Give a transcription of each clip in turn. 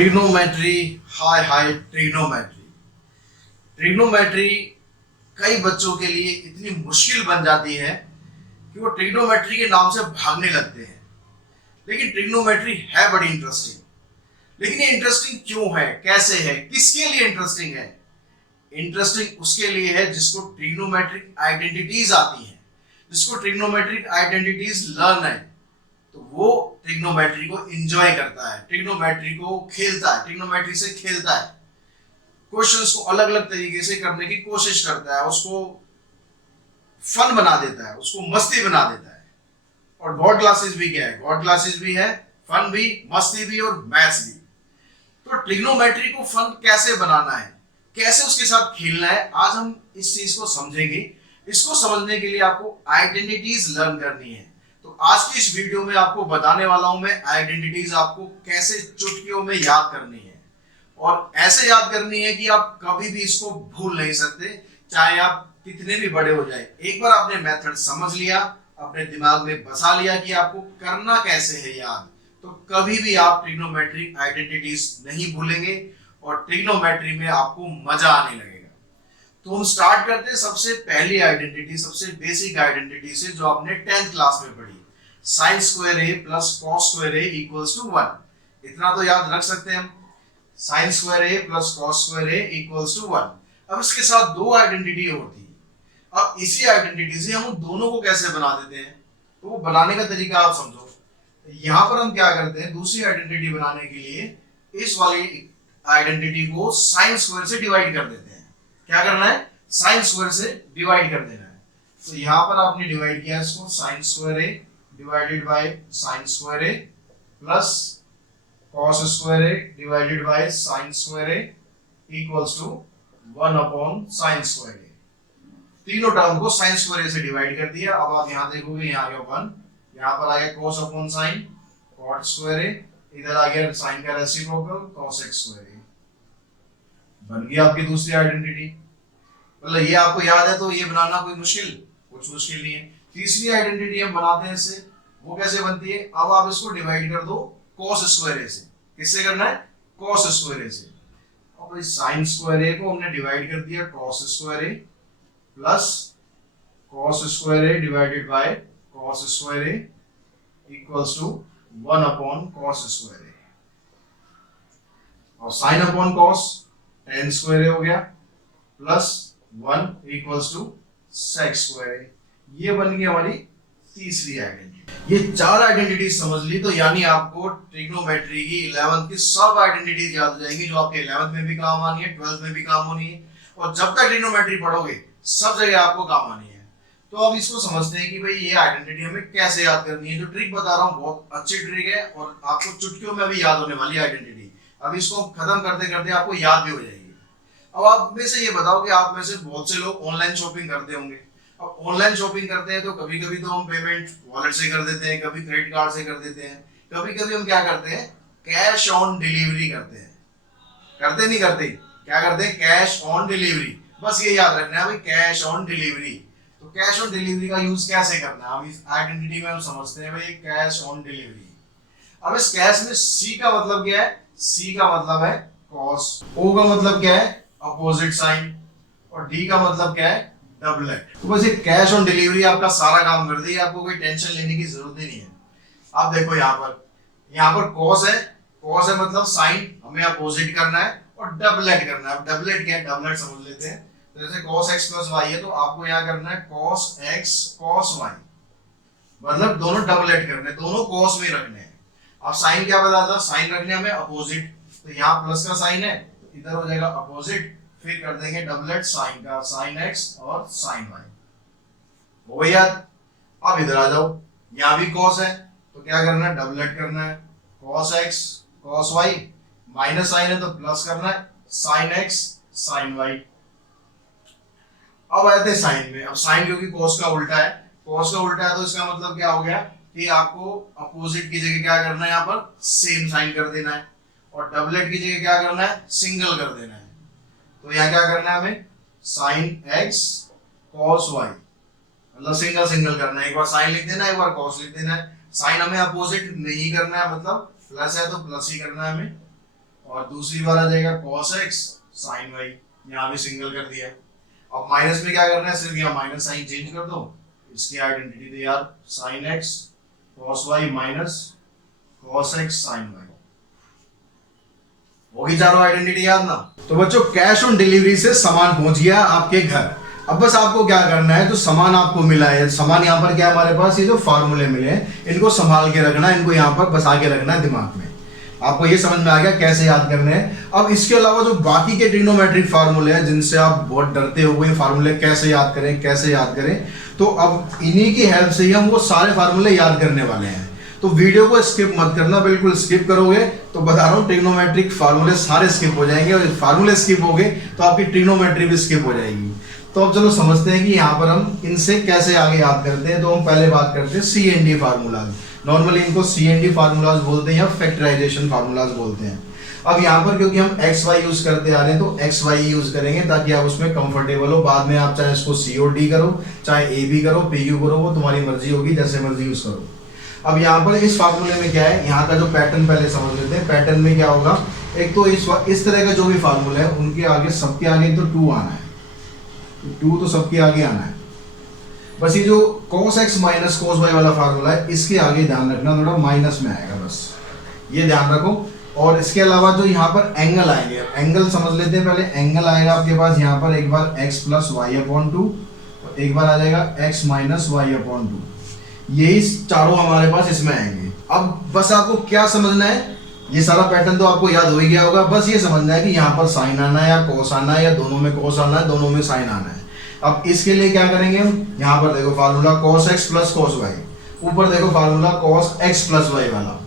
Trigonometry, हाय हाय trigonometry. Trigonometry कई बच्चों के लिए इतनी मुश्किल बन जाती है कि वो ट्रिग्नोमेट्री के नाम से भागने लगते हैं। लेकिन ट्रिग्नोमेट्री है बड़ी इंटरेस्टिंग। लेकिन ये इंटरेस्टिंग क्यों है, कैसे है, किसके लिए इंटरेस्टिंग है? इंटरेस्टिंग उसके लिए है जिसको ट्रिग्नोमेट्रिक आइडेंटिटीज आती हैं, जिसको ट्रिग्नोमेट्रिक आइडेंटिटीज लर्न है, तो वो ट्रिग्नोमेट्री को एंजॉय करता है, ट्रिग्नोमेट्री को खेलता है, ट्रिग्नोमेट्री से खेलता है, क्वेश्चंस को अलग अलग तरीके से करने की कोशिश करता है, उसको फन बना देता है, उसको मस्ती बना देता है। और गॉड क्लासेस भी क्या है? गॉड क्लासेस भी है, फन भी, मस्ती भी और मैथ्स भी। तो ट्रिग्नोमेट्री को फन कैसे बनाना है, कैसे उसके साथ खेलना है, आज हम इस चीज को समझेंगे। इसको समझने के लिए आपको आइडेंटिटीज लर्न करनी है। तो आज की इस वीडियो में आपको बताने वाला हूं मैं आइडेंटिटीज आपको कैसे चुटकियों में याद करनी है, और ऐसे याद करनी है कि आप कभी भी इसको भूल नहीं सकते, चाहे आप कितने भी बड़े हो जाए। एक बार आपने मेथड समझ लिया, अपने दिमाग में बसा लिया कि आपको करना कैसे है याद, तो कभी भी आप ट्रिग्नोमेट्रिक आइडेंटिटीज नहीं भूलेंगे और ट्रिग्नोमेट्री में आपको मजा आने लगेगा। तो हम स्टार्ट करते हैं सबसे पहली आइडेंटिटी, सबसे बेसिक आइडेंटिटी से, जो आपने 10th क्लास में पढ़ी। Sine square A plus cos square A equals to 1। इतना तो याद रख सकते हैं हम, sine square A plus cos square A equals to 1। अब इसके साथ दो आइडेंटिटी होती है। अब इसी आइडेंटिटी से हम दोनों को कैसे बना देते हैं, तो वो बनाने का तरीका आप समझो। यहां पर हम क्या करते हैं, दूसरी आइडेंटिटी बनाने के लिए इस वाली आइडेंटिटी को साइन स्क्वायर से डिवाइड कर देते हैं। क्या करना है? साइन स्क्वायर से डिवाइड कर देना है। तो यहां पर आपने डिवाइड किया इसको, sine square A divided by sine square A plus cos square A divided by sine square A equals to 1 upon sine square A. तीनों टर्म को साइन स्क्वायर ए से डिवाइड कर दिया। अब आप यहां देखोगे, यहां आ गया 1, यहां पर आ गया cos upon sine, cot square A, इधर आ गया साइन का reciprocal cos x square A. बन गई आपकी दूसरी आइडेंटिटी। मतलब ये आपको याद है तो ये बनाना कोई कुछ मुश्किल नहीं है। तीसरी आइडेंटिटी हम बनाते हैं इससे, वो कैसे बनती है? अब आप इसको डिवाइड कर दो cos स्क्वायर ए से। किससे करना है? cos स्क्वायर ए से। अब इस sin स्क्वायर ए को हमने डिवाइड कर दिया cos square A plus cos square A divided by cos square A equals to 1 upon cos square A. और sin upon cos tan square A हो गया plus 1 equals to sec square A. ये बन गई हमारी तीसरी आइडेंटिटी। ये चार आइडेंटिटीज समझ ली तो यानी आपको ट्रिग्नोमेट्री की 11th की सब आइडेंटिटीज याद हो जाएंगी, जो आपके 11th में भी काम आनी है, 12th में भी काम होनी है, और जब तक ट्रिग्नोमेट्री पढ़ोगे सब जगह आपको काम आनी है। तो अब इसको समझते हैं कि भाई ये आइडेंटिटी हमें कैसे याद करनी है। जो ट्रिक बता रहा हूँ बहुत अच्छी ट्रिक है और आपको चुटकियों में भी याद होने वाली आइडेंटिटी। अब इसको खत्म करते करते आपको याद भी हो जाएगी। अब आप में से ये बताओ कि आप में से बहुत से लोग ऑनलाइन शॉपिंग करते होंगे। अब ऑनलाइन शॉपिंग करते हैं तो कभी कभी तो हम पेमेंट वॉलेट से कर देते हैं, कभी क्रेडिट कार्ड से कर देते हैं, कभी कभी हम क्या करते हैं, कैश ऑन डिलीवरी करते हैं। करते नहीं करते? क्या करते हैं? Cash on delivery. बस ये याद रखना है भाई, कैश ऑन डिलीवरी। तो कैश ऑन डिलीवरी का यूज कैसे करना है, हम इस आइडेंटिटी में हम समझते हैं भाई, कैश ऑन डिलीवरी। अब इस कैश में सी का मतलब क्या है? सी का मतलब है कॉस, ओ का मतलब क्या है? अपोजिट साइन, और डी का मतलब क्या है? डबलेट। तो बस ये कैश ऑन डिलीवरी आपका सारा काम कर दी, आपको कोई टेंशन लेने की जरूरत ही नहीं है। आप देखो यहाँ पर कॉस है, कॉस है मतलब साइन हमें अपोजिट करना है, और डबलेट करना है। अब डबलेट क्या है? डबलेट समझ लेते हैं। तो जैसे cos x प्लस y है तो आपको यहाँ करना है cos x cos y, मतलब दोनों डबलेट करने, दोनों cos में रखने हैं। अब साइन क्या बता था? साइन रखने हमें अपोजिट, तो यहाँ प्लस का साइन है, इधर हो जाएगा अपोजिट, फिर कर देंगे डबलेट साइन का, साइन x और साइन y। हो गई याद? अब इधर आ जाओ, यहाँ भी cos है तो क्या करना है? डबलेट करना है, cos x cos y, minus sine है तो प्लस करना है, साइन x साइन y। अब आते हैं साइन में। अब साइन क्योंकि cos का उल्टा है, cos का उल्टा है तो इसका मतलब क्या हो गया कि आपको अपोजिट की जगह क्या करना है, यहाँ पर सेम साइन कर देना है, और डबलेट की जगह क्या करना है? सिंगल कर देना है। तो यहाँ क्या करना है हमें? साइन x cos y, मतलब सिंगल सिंगल करना है। एक बार साइन लिख देना है, एक बार cos लिख देना है। साइन हमें अपोजिट नहीं करना है, मतलब प्लस है तो प्लस ही करना है हमें, और दूसरी बार आ जाएगा cos x sin y, यहाँ भी सिंगल कर दिया। अब माइनस में क्या करना है, सिर्फ यहाँ माइनस साइन चेंज कर दो, इसकी आइडेंटिटी दे यार sin x cos y minus cos x sin y, होगी चारों आइडेंटिटी याद ना। तो बच्चों कैश ऑन डिलीवरी से सामान पहुंच गया आपके घर। अब बस आपको क्या करना है, जो सामान आपको मिला है, सामान यहाँ पर क्या है हमारे पास, ये जो फार्मूले मिले हैं इनको संभाल के रखना है, इनको यहाँ पर बसा के रखना है दिमाग में। आपको ये समझ में आ गया कैसे याद करने हैं। अब इसके अलावा जो बाकी के ट्रिग्नोमेट्रिक फार्मूले हैं जिनसे आप बहुत डरते हो, ये फार्मूले कैसे याद करें कैसे याद करें, तो अब इन्हीं की हेल्प से ही हम वो सारे फार्मूले याद करने वाले हैं। तो वीडियो को स्किप मत करना, बिल्कुल स्किप करोगे तो बता रहा हूँ ट्रिग्नोमेट्रिक फार्मूले सारे स्किप हो जाएंगे, और फार्मूले स्किप हो गए तो आपकी ट्रिग्नोमेट्री भी स्किप हो जाएगी। तो अब चलो समझते हैं कि यहाँ पर हम इनसे कैसे आगे याद करते हैं। तो हम पहले बात करते हैं CND फार्मूलाज। नॉर्मली इनको CND फार्मूलाज बोलते हैं या फैक्टराइजेशन फार्मूलाज बोलते हैं। अब यहाँ पर क्योंकि हम XY यूज करते आ रहे हैं तो XY यूज करेंगे ताकि आप उसमें कंफर्टेबल हो। बाद में आप चाहे इसको COD करो, चाहे AB करो, PU करो, वो तुम्हारी मर्जी होगी, जैसे मर्जी यूज करो। अब यहाँ पर इस फार्मूले में क्या है, यहाँ का जो पैटर्न पहले समझ लेते हैं। पैटर्न में क्या होगा, एक तो इस तरह का जो भी फार्मूला है उनके आगे सबके आगे तो 2 आना है, 2 तो सबके आगे आना है। बस ये जो cos x minus cos y वाला फार्मूला है इसके आगे ध्यान रखना, थोड़ा माइनस में आएगा, बस ये ध्यान रखो। और इसके अलावा जो यहाँ पर एंगल आएंगे, एंगल समझ लेते हैं पहले। एंगल आएगा आपके पास यहाँ पर एक बार x प्लस वाई अपॉन 2, एक बार आ जाएगा x माइनस वाई अपॉन 2। यही चारों हमारे पास इसमें आएंगे। अब बस आपको क्या समझना है, ये सारा पैटर्न तो आपको याद हो ही गया होगा, बस ये समझना है कि यहाँ पर साइन आना है या कोस आना है, या दोनों में कोस आना है, दोनों में साइन आना है। अब इसके लिए क्या करेंगे हम, यहाँ पर देखो formula cos x plus cos y, ऊपर देखो formula cos x plus y वाला।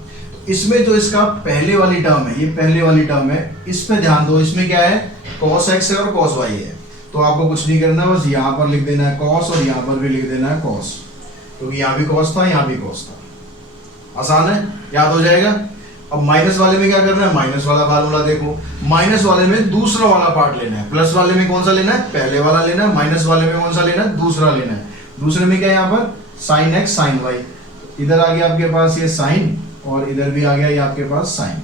इसमें जो इसका पहले वाली टर्म है, ये पहले वाली टर्म है, इस पे ध्यान दो। इसमें क्या है, cos x है और cos y है। तो आपको कुछ नहीं करना, बस यहाँ पर लिख देना है cos और यहाँ पर भी लिख देना है cos, क्योंकि यहाँ भी cos था यहाँ भी cos था। आसान है, याद हो जाएगा। अब माइनस वाले में क्या करना है, माइनस वाला फार्मूला देखो। माइनस वाले में दूसरा वाला पार्ट लेना है, प्लस वाले में कौन सा लेना है, पहले वाला लेना है। माइनस वाले में कौन सा लेना है, दूसरा लेना है। दूसरे में क्या है यहाँ पर sin x sin y, तो इधर आ गया आपके पास ये sin और इधर भी आ गया ये आपके पास sin।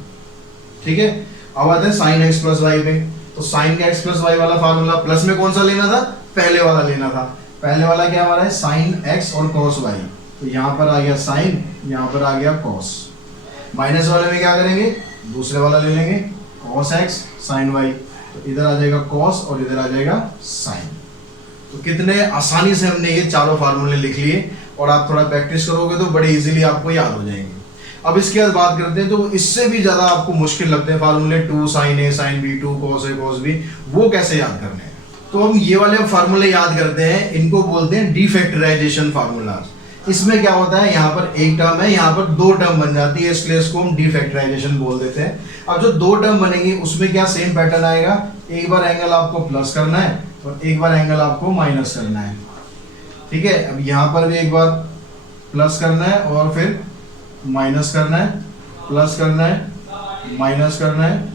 ठीक है, अब आते हैं sin x प्लस y पे। तो sin x प्लस y वाला फार्मूला, प्लस में कौन सा लेना था, पहले वाला लेना था। पहले वाला क्या हमारा है, sin x और cos y, तो यहाँ पर आ गया sin, यहाँ पर आ गया cos। माइनस वाले में क्या करेंगे, दूसरे वाला ले लेंगे cos x sin y, तो इधर आ जाएगा cos और इधर आ जाएगा sin। तो कितने आसानी से हमने ये चारों फार्मूले लिख लिए, और आप थोड़ा प्रैक्टिस करोगे तो बड़े इजीली आपको याद हो जाएंगे। अब इसके बाद बात करते हैं तो इससे भी ज्यादा आपको मुश्किल लगते हैं फार्मूले, 2 sin a sin b 2 cos a cos b, वो कैसे याद करने हैं। तो हम ये वाले फार्मूले याद करते हैं, इनको बोलते हैं डीफैक्टराइजेशन फार्मूलाज। इसमें क्या होता है, यहाँ पर एक टर्म है, यहाँ पर 2 टर्म बन जाती है, इसलिए इसको हम डीफैक्टराइजेशन बोल देते हैं। अब जो 2 टर्म बनेंगी उसमें क्या सेम पैटर्न आएगा, एक बार एंगल आपको प्लस करना है और एक बार एंगल आपको माइनस करना है। ठीक है, अब यहाँ पर भी एक बार प्लस करना है और फिर माइनस करना है, प्लस करना है, माइनस करना है,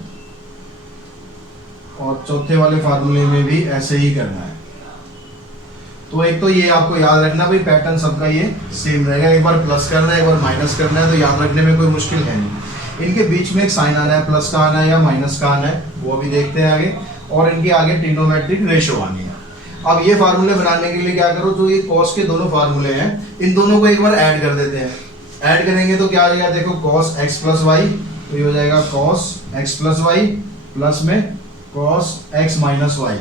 और चौथे वाले फार्मूले में भी ऐसे ही करना है। तो एक तो ये आपको याद रखना भाई, पैटर्न सबका ये सेम रहेगा। एक बार प्लस करना है, एक बार माइनस करना है, तो याद रखने में कोई मुश्किल है नहीं। इनके बीच में एक साइन आना है, प्लस का आना है या माइनस का आना है, वो भी देखते हैं आगे। और इनके आगे ट्रिग्नोमेट्रिक रेशो आनी है। अब ये फार्मूले बनाने के लिए क्या करो, जो ये cos के दोनों फार्मूले हैं इन दोनों को एक बार ऐड कर देते हैं। ऐड करेंगे तो क्या आ जाएगा, देखो cos x प्लस वाई, तो ये हो जाएगा cos x plus y plus में cos x minus y.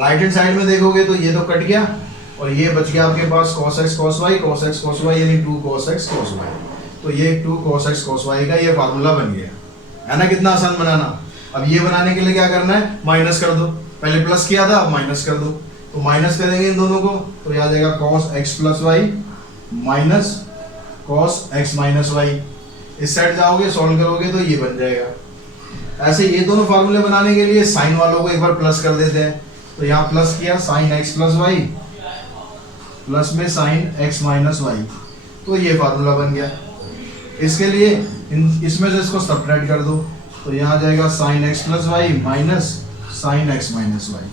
Right hand side में देखोगे तो ये तो कट गया और ये बच गया आपके पास cos x cos y, cos x cos y, यानी 2 cos x cos y। तो ये 2 cos x cos y का ये फार्मूला बन गया है ना। कितना आसान बनाना। अब ये बनाने के लिए क्या करना है, माइनस कर दो। पहले प्लस किया था, अब माइनस कर दो। तो माइनस करेंगे इन दोनों को, तो ये आ जाएगा cos x plus y minus cos x minus y. इस साइड जाओगे सॉल्व करोगे तो ये बन जाएगा। ऐसे ये दोनों फार्मूले बनाने के लिए साइन वालों को एक बार प्लस कर देते हैं। तो यहाँ प्लस किया sin x plus y plus में sin x माइनस वाई, तो ये फार्मूला बन गया। इसके लिए इसमें से इसको सब्ट्रैक्ट कर दो, तो यहाँ आ जाएगा sin x plus y minus sin x minus y.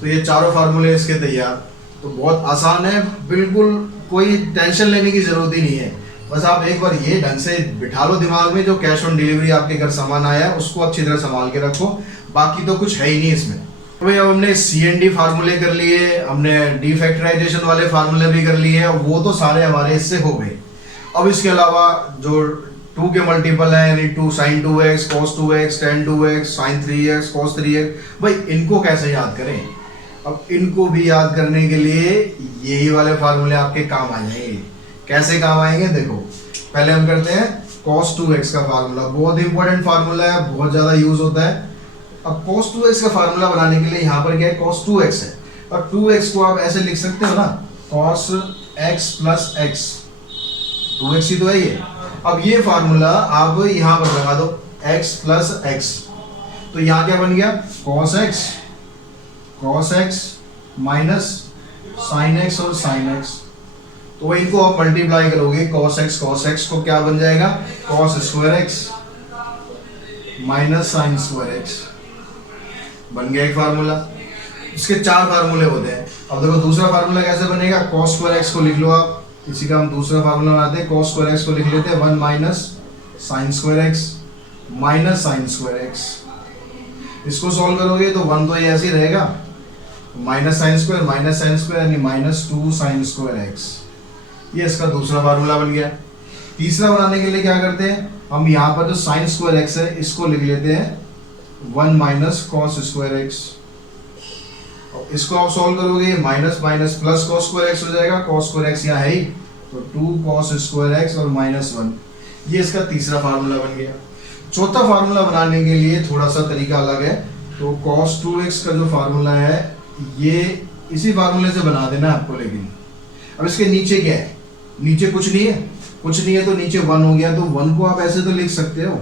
तो ये चारों फार्मूले इसके तैयार। तो बहुत आसान है, बिल्कुल कोई टेंशन लेने की जरूरत ही नहीं है। बस आप एक बार ये ढंग से बिठा लो दिमाग में, जो कैश ऑन डिलीवरी आपके घर सामान आया है उसको अच्छी तरह संभाल के रखो, बाकी तो कुछ है ही नहीं इसमें। तो भाई अब हमने CND फार्मूले कर लिए, हमने डीफैक्टराइजेशन वाले फार्मूले भी कर लिए, वो तो सारे हमारे इससे हो गए। अब इसके अलावा जो 2 के मल्टीपल है, यानी 2 sin 2x cos 2x tan 2x sin 3x cos 3x, भाई इनको कैसे याद करें? अब इनको भी याद करने के लिए यही वाले फार्मूले आपके काम आ जाएंगे। कैसे काम आएंगे देखो, पहले हम करते हैं cos 2x का फार्मूला, बहुत इंपॉर्टेंट फार्मूला है, बहुत ज़्यादा यूज होता है। अब cos 2x का फार्मूला बनाने के लिए यहाँ पर क्या है, cos 2x है, और 2x को आप ऐसे लिख सकते हो ना, cos x plus x, 2x ही तो है ये। अब ये फार्मूला आप यहाँ पर लगा दो, x plus x, तो यहाँ क्या बन गया, cos x minus sin x और sin x, तो इनको आप मल्टीप्लाई करोगे, cos x को क्या बन जाएगा, cos square x minus sin square x, बन गया एक फार्मूला। इसके 4 फार्मूले होते हैं। अब देखो दूसरा फार्मूला कैसे बनेगा, cos स्क्वायर x को लिख लो आप, इसी का हम दूसरा फार्मूला बनाते हैं, cos स्क्वायर x को लिख लेते हैं 1 minus sin square x minus sin square x। इसको सॉल्व करोगे तो 1 तो ये ऐसे ही रहेगा, माइनस sin स्क्वायर यानी माइनस 2 sin स्क्वायर x, ये इसका दूसरा फार्मूला बन गया। तीसरा बनाने के लिए क्या करते हैं, हम यहाँ पर जो sin स्क्वायर x है इसको लिख लेते हैं 1 माइनस cos स्क्वायर x, और इसको आप सॉल्व करोगे minus minus plus cos square x हो जाएगा, cos स्क्वायर x यहाँ है ही, तो 2 cos स्क्वायर x और माइनस 1, ये इसका तीसरा फार्मूला बन गया। चौथा फार्मूला बनाने के लिए थोड़ा सा तरीका अलग है, तो cos 2x का जो फार्मूला है ये इसी फार्मूले से बना देना आपको, लेकिन अब इसके नीचे क्या है, नीचे कुछ नहीं है, तो न्नीचे 1 हो गया, तो 1 को आप ऐसे तो लिख सकते हो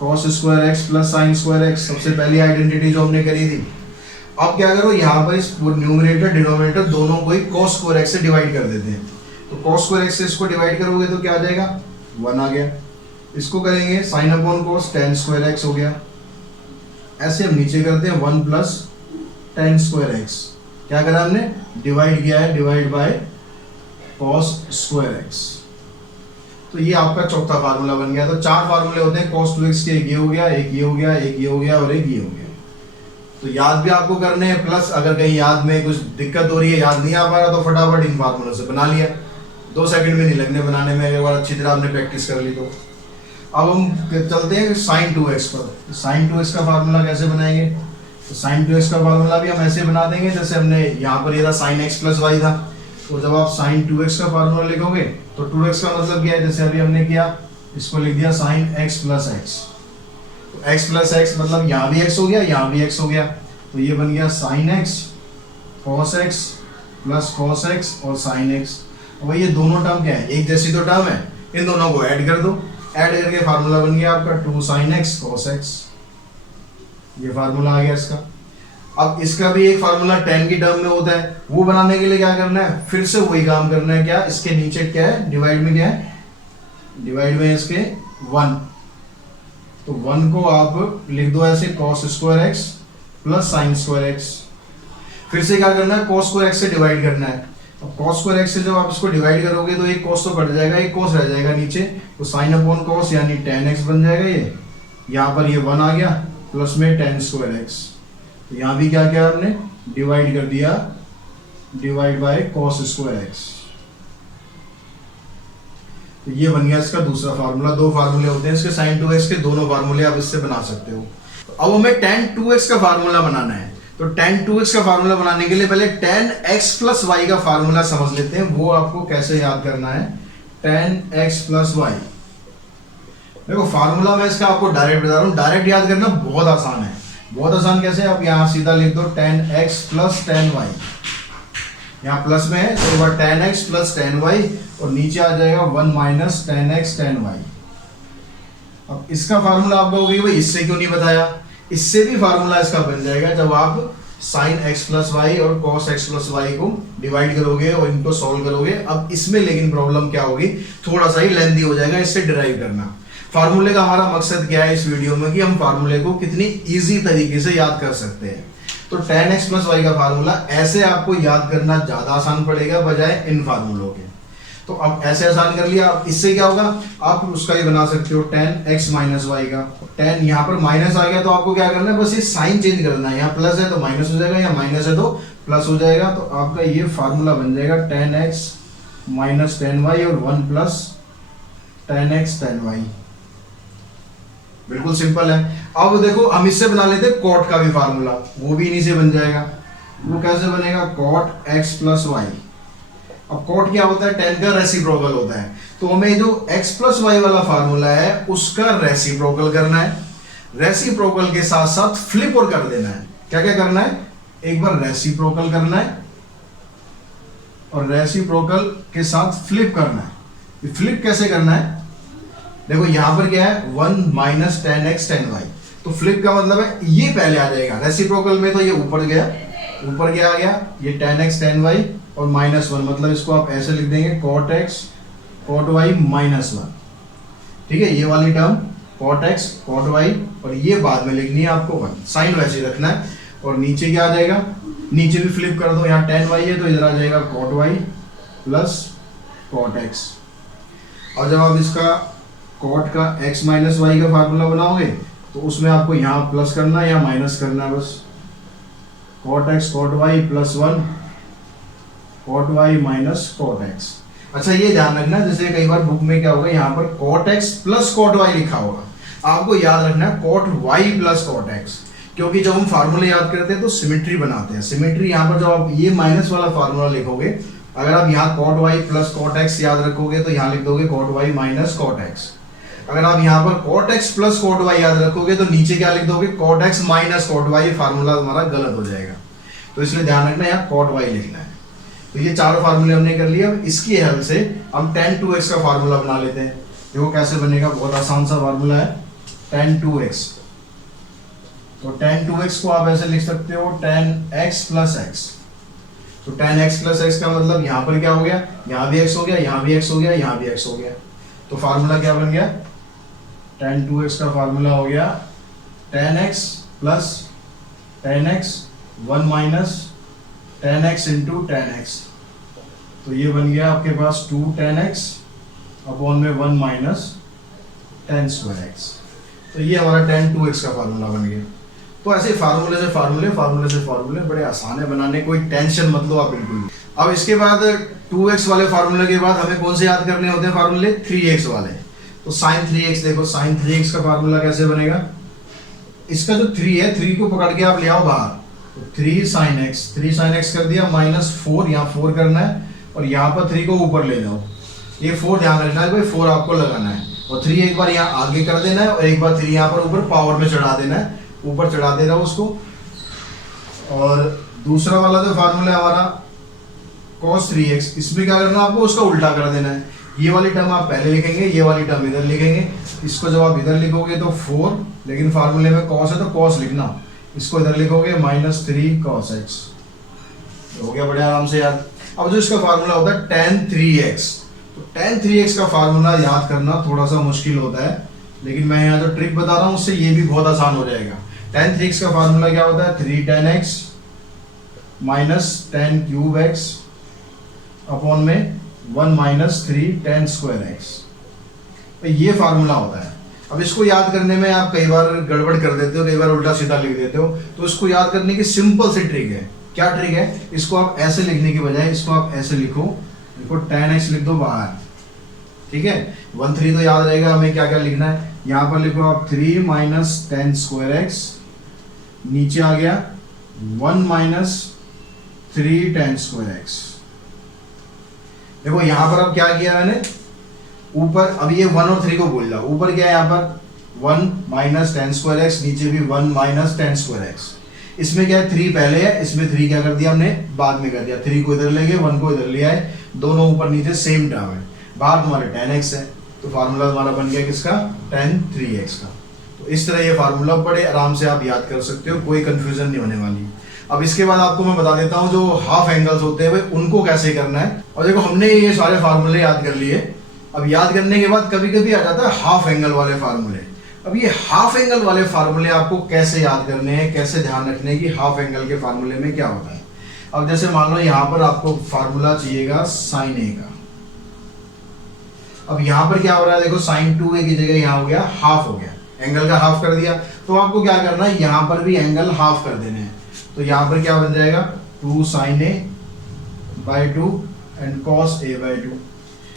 cos square x plus sin square x, सबसे पहली आइडेंटिटी जो हमने करी थी। अब क्या करो, यहाँ पर इस न्यूमरेटर डिनोमिनेटर दोनों को ही cos स्क्वायर x से डिवाइड कर देते हैं, तो cos स्क्वायर x से इसको डिवाइड करोगे तो क्या आ जाएगा, 1 आ गया। इसको करेंगे sin upon cos tan square x हो गया। ऐसे हम नीचे करते हैं 1 प्लस tan स्क्वायर x, क्या करा हमने, डिवाइड किया है, divide by cos square x, तो ये आपका चौथा फार्मूला बन गया। तो 4 फार्मूले होते हैं cos 2x के, एक ये हो गया, एक ये हो गया, एक ये हो गया और एक ये हो गया। तो याद भी आपको करने हैं, प्लस अगर कहीं याद में कुछ दिक्कत हो रही है, याद नहीं आ पा रहा, तो फटाफट इन फार्मूलों से बना लिया, 2 सेकंड में नहीं लगने बनाने में, अगर बार अच्छी तरह आपने प्रैक्टिस कर ली तो। अब हम चलते हैं sin 2x पर। sin 2x का फार्मूला कैसे बनाएंगे, तो sin 2x का फार्मूला भी हम ऐसे बना देंगे जैसे हमने यहाँ पर ये था sin x प्लस y था, तो जब आप sin 2x का फार्मूला लिखोगे तो 2x का मतलब क्या है, जैसे अभी हमने किया, इसको लिख दिया sin x प्लस x, तो x प्लस x मतलब यहाँ भी x हो गया, यहाँ भी x हो गया, तो ये बन गया sin x cos x plus cos x और sin x। और ये दोनों टर्म क्या है, एक जैसी तो टर्म है, इन दोनों को ऐड कर दो, ऐड करके फार्मूला बन गया आपका 2 sin x cos x, ये फार्मूला आ गया इसका। अब इसका भी एक फार्मूला tan की टर्म में होता है, वो बनाने के लिए क्या करना है, फिर से वही काम करना है, क्या, इसके नीचे क्या है, डिवाइड में क्या है, डिवाइड में इसके 1, तो 1 को आप लिख दो ऐसे cos square x plus sin square x, फिर से क्या करना है, cos स्क्वायर x से डिवाइड करना है। अब cos स्क्वायर x से जब आप इसको डिवाइड करोगे तो एक cos तो कट जाएगा, एक cos रह जाएगा नीचे, तो sin अपॉन cos यानी tan x बन जाएगा, ये यहाँ पर ये 1 आ गया, प्लस में tan स्क्वायर x, तो यहाँ भी क्या किया हमने, डिवाइड कर दिया, divide by cos square x, तो ये बन गया इसका दूसरा फार्मूला। 2 फार्मूले होते हैं इसके sin 2x के, दोनों फार्मूले आप इससे बना सकते हो। तो अब हमें tan 2x का फार्मूला बनाना है, तो tan 2x का फार्मूला बनाने के लिए पहले tan x प्लस y का फार्मूला समझ लेते हैं, वो आपको कैसे याद करना है। tan x प्लस y, देखो फार्मूला मैं इसका आपको डायरेक्ट बता रहा हूँ, डायरेक्ट याद करना बहुत आसान है। बहुत आसान कैसे, आप यहाँ सीधा लिख दो tan x plus tan y, यहाँ प्लस में है तो एक बार tan x plus tan y, और नीचे आ जाएगा 1 minus tan x tan y। अब इसका फार्मूला आप कहोगे भाई इससे क्यों नहीं बताया, इससे भी फार्मूला इसका बन जाएगा जब आप sin x प्लस वाई और cos x प्लस वाई को डिवाइड करोगे और इनको सॉल्व करोगे। अब इसमें लेकिन प्रॉब्लम क्या होगी, थोड़ा सा ही लेंथी हो जाएगा इससे डिराइव करना। फार्मूले का हमारा मकसद क्या है इस वीडियो में कि हम फार्मूले को कितनी इजी तरीके से याद कर सकते हैं। तो tan x प्लस वाई का फार्मूला ऐसे आपको याद करना ज़्यादा आसान पड़ेगा बजाय इन फार्मूलों के। तो अब ऐसे आसान कर लिया। अब इससे क्या होगा, आप उसका ही बना सकते हो tan x माइनस वाई का। tan यहाँ पर माइनस आ गया तो आपको क्या करना है, बस ये साइन चेंज करना है, यहाँ प्लस है तो माइनस हो जाएगा, यहाँ माइनस है तो प्लस हो जाएगा। तो आपका ये फार्मूला बन जाएगा tan x minus tan y और 1 plus tan x tan y। बिल्कुल सिंपल है। अब देखो हम इससे बना लेते हैं कॉट का भी फार्मूला, वो भी इन्हीं से बन जाएगा। वो कैसे बनेगा, कॉट x प्लस वाई। अब कॉट क्या होता है, tan का रेसिप्रोकल होता है। तो हमें जो x प्लस वाई वाला फार्मूला है उसका रेसिप्रोकल करना है, रेसिप्रोकल के साथ साथ फ्लिप और कर देना है। क्या क्या करना है, एक बार रेसिप्रोकल करना है और रेसिप्रोकल के साथ फ्लिप करना है। फ्लिप कैसे करना है, देखो यहां पर क्या है 1 minus tan x tan y। तो फ्लिप का मतलब है ये पहले आ जाएगा, रेसिप्रोकल में तो ये ऊपर गया, ऊपर क्या आ गया, ये tan x tan y और माइनस 1, मतलब इसको आप ऐसे लिख देंगे cot x cot y minus 1। ठीक है, ये वाली term cot x cot y और ये बाद में लिखनी है आपको 1, साइन वैसे ही रखना है। और नीचे क्या आ जाएगा, नीचे भी फ्लिप कर दो, यहाँ tan y है तो इधर आ जाएगा cot y plus cot x। और जब आप इसका cot का x माइनस वाई का फार्मूला बनाओगे तो उसमें आपको यहाँ प्लस करना है या माइनस करना है, बस cot x cot y plus 1 cot y minus cot x। अच्छा ये ध्यान रखना, जैसे कई बार बुक में क्या होगा, यहाँ पर cot x plus cot y लिखा होगा, आपको याद रखना है cot y plus cot x, क्योंकि जब हम फार्मूले याद करते हैं तो सिमेट्री बनाते हैं। सिमेट्री यहाँ पर जब आप ये माइनस वाला फार्मूला लिखोगे, अगर आप यहाँ cot y plus cot x याद रखोगे तो यहाँ लिख दोगे cot y minus cot x। अगर आप यहाँ पर cot x plus cot y याद रखोगे तो नीचे क्या लिख दोगे, cot x minus cot y। Formula हमारा गलत हो जाएगा, तो इसलिए ध्यान रखना यहाँ cot y लिखना है। तो ये चारों फार्मूले हमने कर लिए। अब इसकी हेल्प से हम tan 2x का फार्मूला बना लेते हैं। देखो कैसे बनेगा, बहुत आसान सा फार्मूला है tan 2x। तो tan 2x को आप ऐसे लिख सकते हो tan x प्लस x। तो tan x प्लस x का मतलब यहाँ पर क्या हो गया, यहाँ भी x हो गया, यहाँ भी x हो गया, यहाँ भी x हो गया। तो फार्मूला क्या बन गया, tan 2x का फार्मूला हो गया tan x plus tan x 1 minus tan x into tan x। तो ये बन गया आपके पास 2 tan x अपॉन में 1 माइनस tan स्क्वायर x। तो ये हमारा tan 2x का फार्मूला बन गया। तो ऐसे फार्मूले से फार्मूले, फार्मूले से फार्मूले बड़े आसान है बनाने, कोई टेंशन मत लो आप बिल्कुल भी। अब इसके बाद 2x वाले फार्मूले के बाद हमें कौन से याद करने होते हैं फार्मूले, 3x वाले। तो sin 3x, देखो sin 3x का फार्मूला कैसे बनेगा, इसका जो 3 है 3 को पकड़ के आप ले आओ बाहर, तो 3 sin x कर दिया माइनस 4, यहाँ 4 करना है और यहाँ पर 3 को ऊपर ले जाओ। ये 4 ध्यान रखना है भाई, 4 आपको लगाना है और 3 एक बार यहाँ आगे कर देना है और एक बार 3 यहाँ पर ऊपर पावर में चढ़ा देना है, ऊपर चढ़ा दे रहा हूँ उसको। और दूसरा वाला जो फार्मूला है हमारा cos 3x, इसमें क्या करना है आपको, उसका उल्टा कर देना है। ये वाली टर्म आप पहले लिखेंगे, ये वाली टर्म इधर लिखेंगे। इसको जब आप इधर लिखोगे तो 4, लेकिन फार्मूले में cos है तो cos लिखना, इसको इधर लिखोगे माइनस 3 cos x। हो गया बड़े आराम से याद। अब जो इसका फार्मूला होता है tan 3x, तो tan 3x का फार्मूला याद करना थोड़ा सा मुश्किल होता है, लेकिन मैं यहाँ जो ट्रिक बता रहा हूँ उससे ये भी बहुत आसान हो जाएगा। tan 3x का फार्मूला क्या होता है, 3 tan x minus tan cube x upon में 1 माइनस 3 tan स्क्वायर x। तो ये फार्मूला होता है। अब इसको याद करने में आप कई बार गड़बड़ कर देते हो, कई बार उल्टा सीधा लिख देते हो, तो इसको याद करने की सिंपल सी ट्रिक है। क्या ट्रिक है, इसको आप ऐसे लिखने की बजाय इसको आप ऐसे लिखो, देखो tan x लिख दो बाहर, ठीक है। 1 3 तो याद रहेगा हमें क्या क्या लिखना है, यहाँ पर लिखो आप 3 माइनस tan स्क्वायर x, नीचे आ गया 1 माइनस 3 tan स्क्वायर x। देखो यहाँ पर अब क्या किया मैंने, ऊपर अब ये 1 और 3 को बोल रहा, ऊपर क्या है यहाँ पर 1 माइनस tan स्क्वायर x, नीचे भी 1 माइनस tan स्क्वायर x। इसमें क्या है 3 पहले है, इसमें 3 क्या कर दिया हमने बाद में कर दिया, 3 को इधर ले गए 1 को इधर ले आए, दोनों ऊपर नीचे सेम टर्म है, बाहर तुम्हारे tan x है, तो फार्मूला हमारा बन गया किसका, tan 3x का। तो इस तरह ये फार्मूला बड़े आराम से आप याद कर सकते हो, कोई कंफ्यूजन नहीं होने वाली। अब इसके बाद आपको मैं बता देता हूँ जो हाफ एंगल्स होते हैं भाई उनको कैसे करना है। और देखो हमने ये सारे फार्मूले याद कर लिए, अब याद करने के बाद कभी कभी आ जाता है हाफ एंगल वाले फार्मूले। अब ये हाफ एंगल वाले फार्मूले आपको कैसे याद करने हैं, कैसे ध्यान रखने हैं कि हाफ एंगल के फार्मूले में क्या होता है। अब जैसे मान लो यहाँ पर आपको फार्मूला चाहिएगा साइन ए का, अब यहाँ पर क्या हो रहा है, देखो sin 2a की जगह यहाँ हो गया हाफ, हो गया एंगल का हाफ कर दिया। तो आपको क्या करना है, यहाँ पर भी एंगल हाफ कर देने हैं। तो यहाँ पर क्या बन जाएगा 2 sin a by 2 and cos a by 2।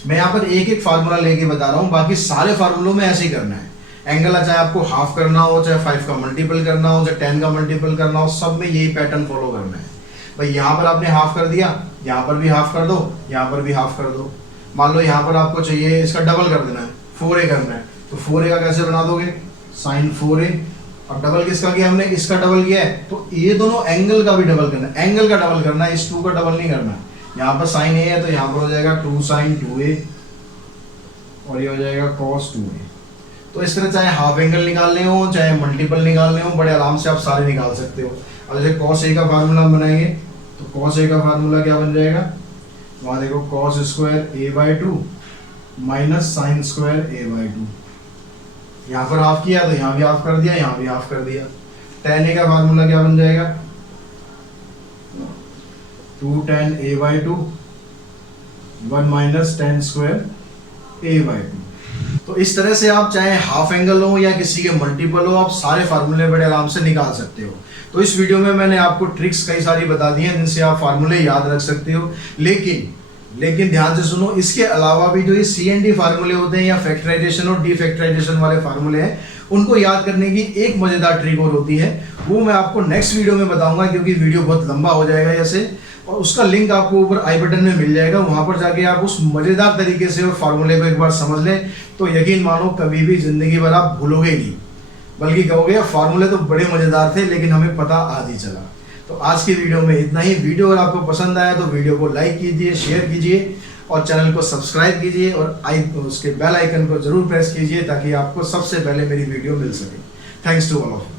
मैं यहाँ पर एक एक फार्मूला लेके बता रहा हूँ, बाकी सारे फार्मूलों में ऐसे ही करना है। एंगल चाहे आपको हाफ करना हो, चाहे 5 का मल्टीपल करना हो, चाहे 10 का मल्टीपल करना हो, सब में यही पैटर्न फॉलो करना है। भाई यहाँ पर आपने हाफ कर दिया, यहाँ पर भी हाफ कर दो, यहाँ पर भी हाफ कर दो। मान लो यहाँ पर आपको चाहिए इसका डबल कर देना है, 4a करना है, तो 4a का कैसे बना दोगे, sin 4a। अब डबल किसका किया हमने, इसका डबल किया है, तो ये दोनों एंगल का भी डबल करना है, एंगल का डबल करना है, इस 2 का डबल नहीं करना है। यहाँ पर sin a है तो यहाँ पर हो जाएगा 2 sin 2a और ये हो जाएगा cos 2a। तो इस तरह चाहे हाफ एंगल निकालने हो, चाहे मल्टीपल निकालने हो, बड़े आराम से आप सारे निकाल सकते हो। अब जैसे cos a का फार्मूला बनाएंगे तो cos a का फार्मूला क्या बन जाएगा, वहाँ देखो cos square a by 2 minus sine square a by 2। यहाँ पर हाफ किया तो यहाँ भी हाफ कर दिया, यहाँ भी हाफ कर दिया। tan a का फार्मूला क्या बन जाएगा, 2 tan a by 2 1 minus tan square a by 2। तो इस तरह से आप चाहे हाफ एंगल हो या किसी के मल्टीपल हो, आप सारे फार्मूले बड़े आराम से निकाल सकते हो। तो इस वीडियो में मैंने आपको ट्रिक्स कई सारी बता दी हैं जिनसे आप फार्मूले याद रख सकते हो। लेकिन ध्यान से सुनो, इसके अलावा भी जो ये CND फार्मूले होते हैं या फैक्टराइजेशन और डीफैक्टराइजेशन वाले फार्मूले हैं, उनको याद करने की एक मजेदार ट्रिक और होती है, वो मैं आपको नेक्स्ट वीडियो में बताऊंगा, क्योंकि वीडियो बहुत लंबा हो जाएगा जैसे, और उसका लिंक आपको ऊपर आई बटन में मिल जाएगा। वहां पर जाके आप उस मजेदार तरीके से और फार्मूले को एक बार समझ लें तो यकीन मानो कभी भी जिंदगी भर आप भूलोगे नहीं, बल्कि कहोगे फार्मूले तो बड़े मजेदार थे लेकिन हमें पता आज ही चला। तो आज की वीडियो में इतना ही। वीडियो अगर आपको पसंद आया तो वीडियो को लाइक कीजिए, शेयर कीजिए और चैनल को सब्सक्राइब कीजिए और उसके बेल आइकन को जरूर प्रेस कीजिए ताकि आपको सबसे पहले मेरी वीडियो मिल सके। Thanks to all of you.